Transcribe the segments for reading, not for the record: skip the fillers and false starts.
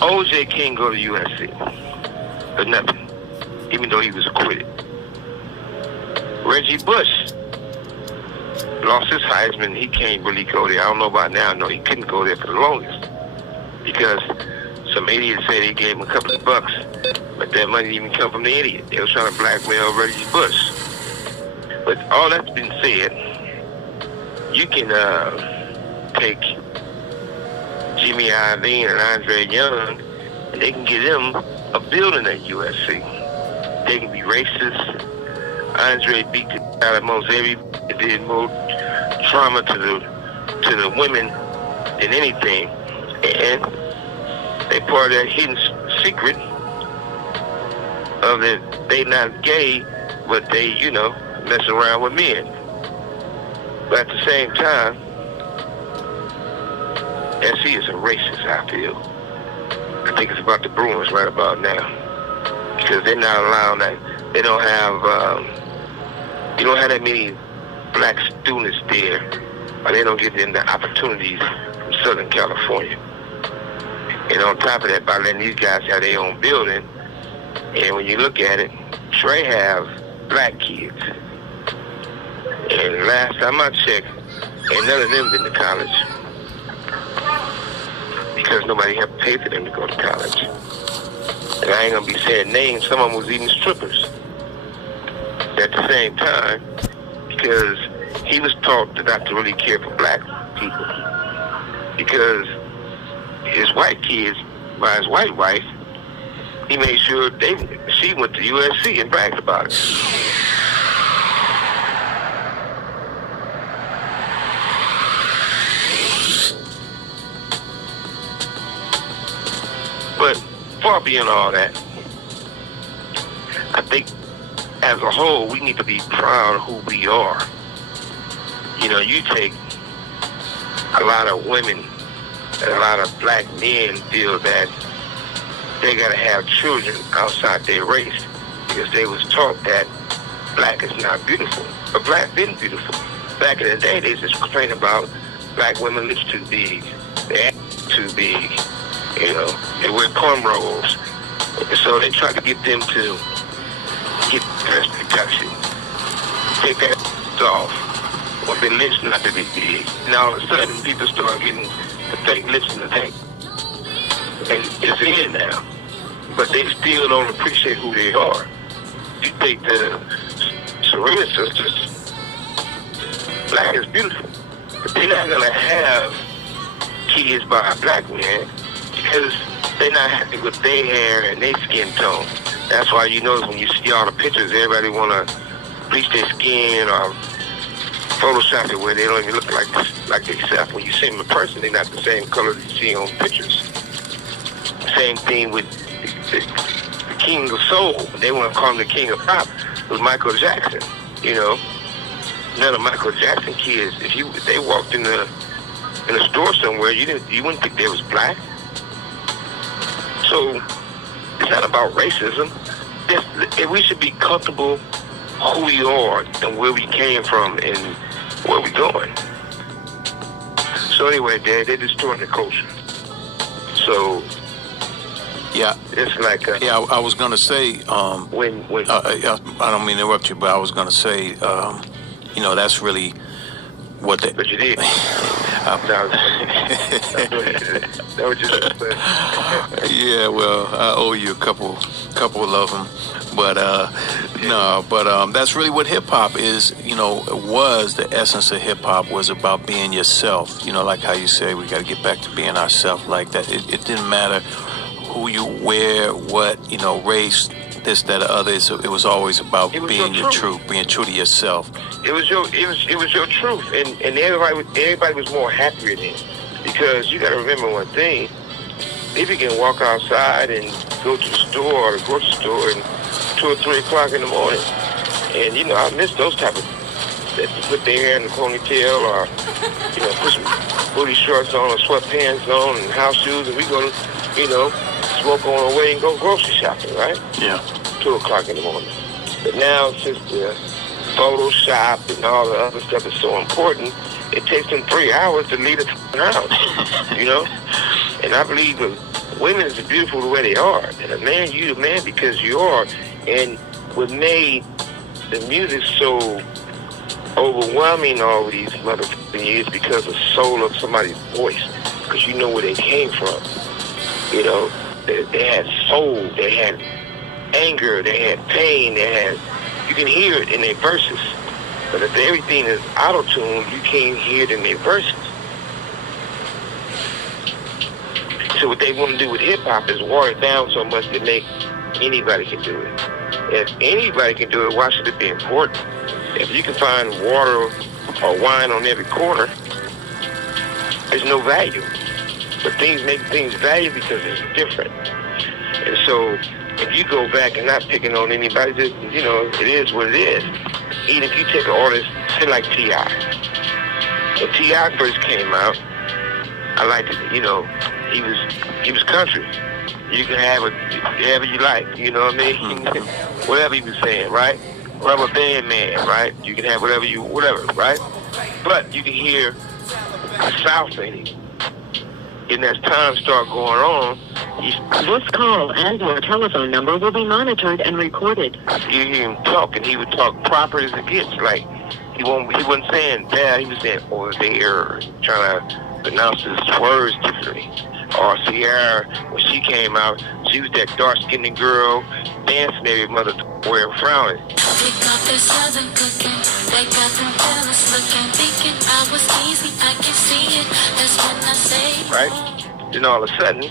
OJ can't go to USC for nothing, even though he was acquitted. Reggie Bush lost his Heisman. He can't really go there. I don't know about now. No, he couldn't go there for the longest because some idiot said he gave him a couple of bucks, but that money didn't even come from the idiot. They was trying to blackmail Reggie Bush. But all that's been said, you can take Jimmy Iovine and Andre Young, and they can get them a building at USC. They can be racist. Andre beat the out of most every, did more trauma to the women than anything, and they part of that hidden secret of that they not gay, but they, you know, mess around with men. But at the same time, SC is a racist, I feel. I think it's about the Bruins right about now, because they're not allowing that. They don't have, you don't have that many black students there, or they don't give them the opportunities from Southern California. And on top of that, by letting these guys have their own building, and when you look at it, Trey have black kids. And last time I checked, ain't none of them been to college, because nobody had to pay for them to go to college. And I ain't gonna be saying names, some of them was even strippers. At the same time, because he was taught not to really care for black people, because his white kids, by his white wife, he made sure she went to USC and bragged about it. But far beyond all that, I think as a whole, we need to be proud of who we are. You know, you take a lot of women and a lot of black men feel that they gotta have children outside their race because they was taught that black is not beautiful. But black been beautiful. Back in the day, they just complained about black women lips too big, their ass too big, you know, they wear cornrows. And so they try to get them to get breast reduction. Take that off. Or their lips not to be big. Now all of a sudden people start getting the fake lips and the fake. And it's in now. But they still don't appreciate who they are. You take the Serena sisters, black is beautiful. But they're not gonna have kids by a black man because they're not happy with their hair and their skin tone. That's why you notice when you see all the pictures, everybody wanna bleach their skin or Photoshop it where they don't even look like themselves. When you see them in person, they're not the same color that you see on pictures. Same thing with the king of soul. They want to call him the king of pop. It was Michael Jackson. You know, none of Michael Jackson kids. If they walked in a store somewhere, you wouldn't think they was black. So it's not about racism. We should be comfortable who we are and where we came from and where we going. So anyway, Dad, they're destroying the culture. So yeah, it's like I was gonna say when I don't mean to interrupt you, but I was gonna say you know, that's really what they. But you did. That was just yeah, well, I owe you a couple of them, but that's really what hip hop is. You know, was the essence of hip hop was about being yourself. You know, like how you say we got to get back to being ourselves. Like that, it didn't matter who you wear, what, you know, race, this, that, or other. It was always about being your truth, being true to yourself. It was your truth, and everybody was more happier then, because you got to remember one thing: if you can walk outside and go to the store or the grocery store and 2 or 3 o'clock in the morning, and you know I miss those type of that put their hair in the ponytail or you know put some booty shorts on or sweatpants on and house shoes, and we go to smoke on our way and go grocery shopping, right? Yeah. 2 o'clock in the morning. But now since the Photoshop and all the other stuff is so important, it takes them 3 hours to leave the house, you know? And I believe women is beautiful the way they are. And a man, you the man because you are. And what made the music so overwhelming all these motherfucking years because the soul of somebody's voice. Because you know where they came from. You know, they had soul, they had anger, they had pain, you can hear it in their verses. But if everything is auto-tuned, you can't hear it in their verses. So what they want to do with hip-hop is water it down so much that make anybody can do it. If anybody can do it, why should it be important? If you can find water or wine on every corner, there's no value. But things make things value because it's different. And so if you go back and not picking on anybody, just, you know, it is what it is. Even if you take an artist, say like T.I. When T.I. first came out, I liked it, you know, he was country. You can have it, whatever you like, you know what I mean? Whatever he was saying, right? Rubber Band Man, right? You can have whatever, right? But you can hear the South in him. And as time start going on, this call and your telephone number will be monitored and recorded. You hear him talk, and he would talk proper as it gets. Like he wasn't saying that, he was saying over there, trying to pronounce his words differently. Or Sierra, when she came out, she was that dark-skinned girl dancing every mother wearing frowning. Pick up the southern cooking, they got them jealous looking, thinking I was easy, I can see it, that's when I say. Right? Then all of a sudden,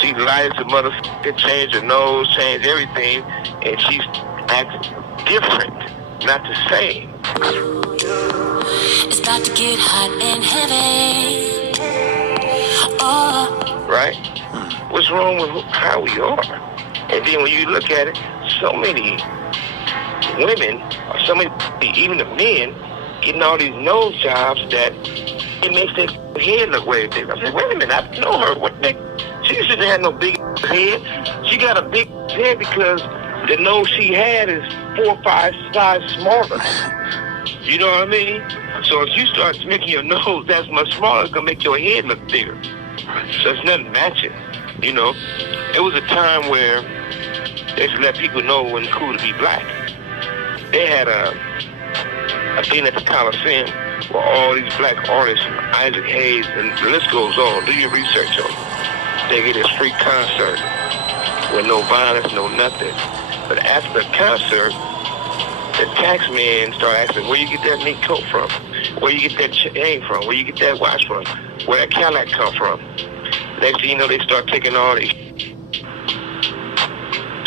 she lights the motherfucker, changed her nose, changed everything, and she acts different, not the same. It's about to get hot and heavy. Oh. Right? What's wrong with how we are? And then when you look at it, so many women, or so many, even the men, getting all these nose jobs that it makes their head look way big. I said, wait a minute, I know her. What the? She shouldn't have no big head. She got a big head because the nose she had is 4 or 5 sizes smaller. You know what I mean? So if you start making your nose that much smaller, it's going to make your head look bigger. So it's nothing matching, you know. It was a time where they should let people know it wasn't cool to be black. They had a thing at the Coliseum where all these black artists, Isaac Hayes, and the list goes on. Do your research on it. They get this free concert with no violence, no nothing. But after the concert, the tax man started asking, where you get that neat coat from? Where you get that chain from? Where you get that watch from? Where that Cadillac come from? Next thing you know, they start taking all these.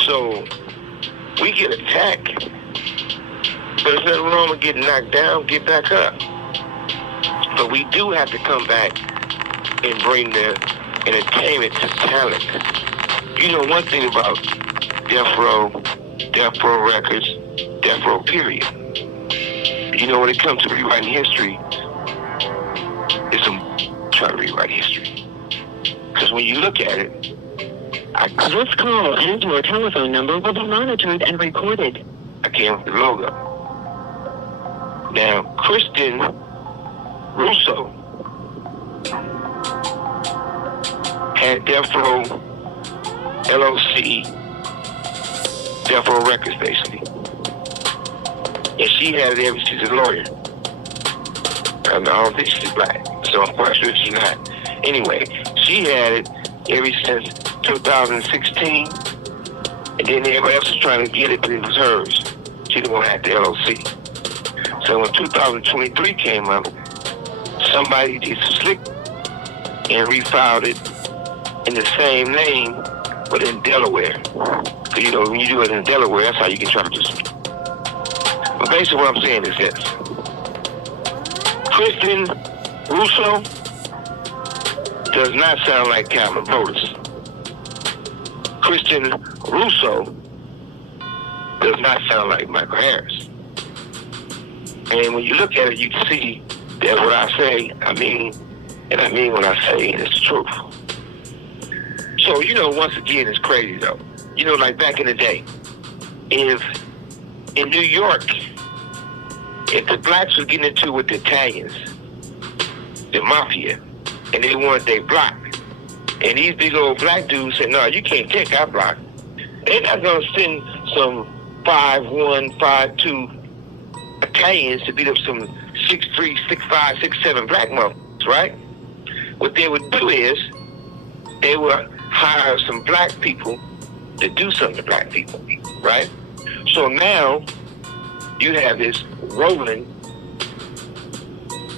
So we get attacked, but there's nothing wrong with getting knocked down, get back up. But we do have to come back and bring the entertainment to talent. You know one thing about Death Row Records, Death Row period. You know when it comes to rewriting history, it's some try to rewrite history. Because when you look at it, this call and your telephone number will be monitored and recorded. I came with the logo. Now, Kristen Russo had Death Row LLC, Death Row Records, basically. And she had it ever, she's a lawyer. I don't think she's black, so I'm quite sure she's not. Anyway, she had it ever since 2016, and then everybody else was trying to get it, but it was hers. She didn't want to have the LLC. So when 2023 came up, somebody did some slick and refiled it in the same name, but in Delaware. So, you know, when you do it in Delaware, that's how you can charge us. But basically what I'm saying is this. Kristen Russo does not sound like Calvin Brothers. Kristen Russo does not sound like Michael Harris. And when you look at it, you can see that what I say, I mean, and I mean what I say, and it's the truth. So, you know, once again, it's crazy, though. You know, like back in the day, if in New York, if the blacks were getting into it with the Italians, the mafia, and they wanted their block, And these big old black dudes say, no, you can't take our block. They're not going to send some 5'1", 5'2" Italians to beat up some 6'3", 6'5", 6'7" black motherfuckers, right? What they would do is they would hire some black people to do something to black people, right? So now you have this Roland,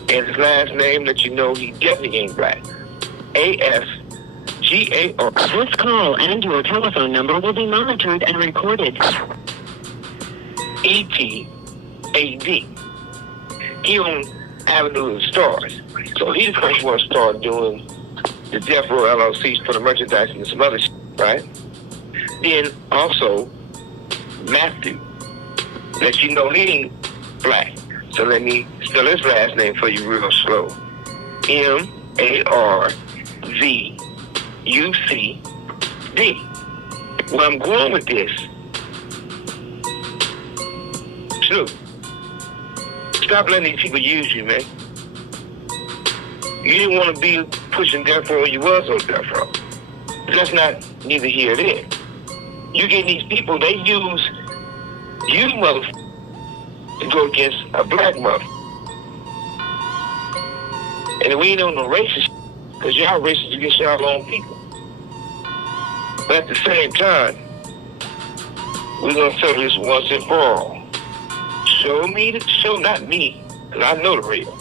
and his last name that you know he definitely ain't black. A-S-G-A-R. This call and your telephone number will be monitored and recorded. E-T-A-D. He on Avenue of the Stars. So he the first one to start doing the Death Row LLCs for the merchandise and some other shit, right? Then also Matthew, that you know he ain't black. So let me spell his last name for you real slow. M-A-R-V-U-C-D. Where I'm going with this, Suge, stop letting these people use you, man. You didn't want to be pushing death row when you was on death row. That's not neither here nor there. You get these people, they use you motherfuckers to go against a black mother. And we ain't on no racist, because y'all racist against y'all own people. But at the same time, we're going to settle this once and for all. Show not me, because I know the real.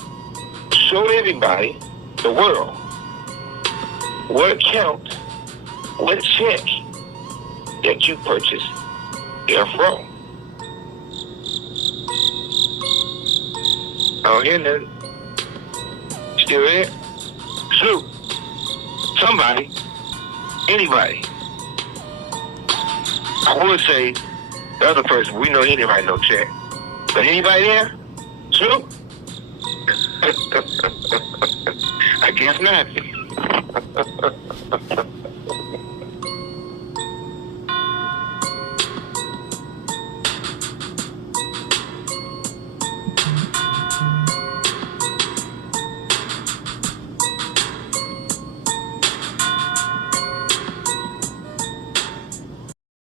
Show everybody, the world, what account, what check that you purchased therefrom. I don't hear nothing. Still there? Shoot. Somebody. Anybody. I would say the other person, we know he didn't write no check. But anybody there? Shoot. I guess not.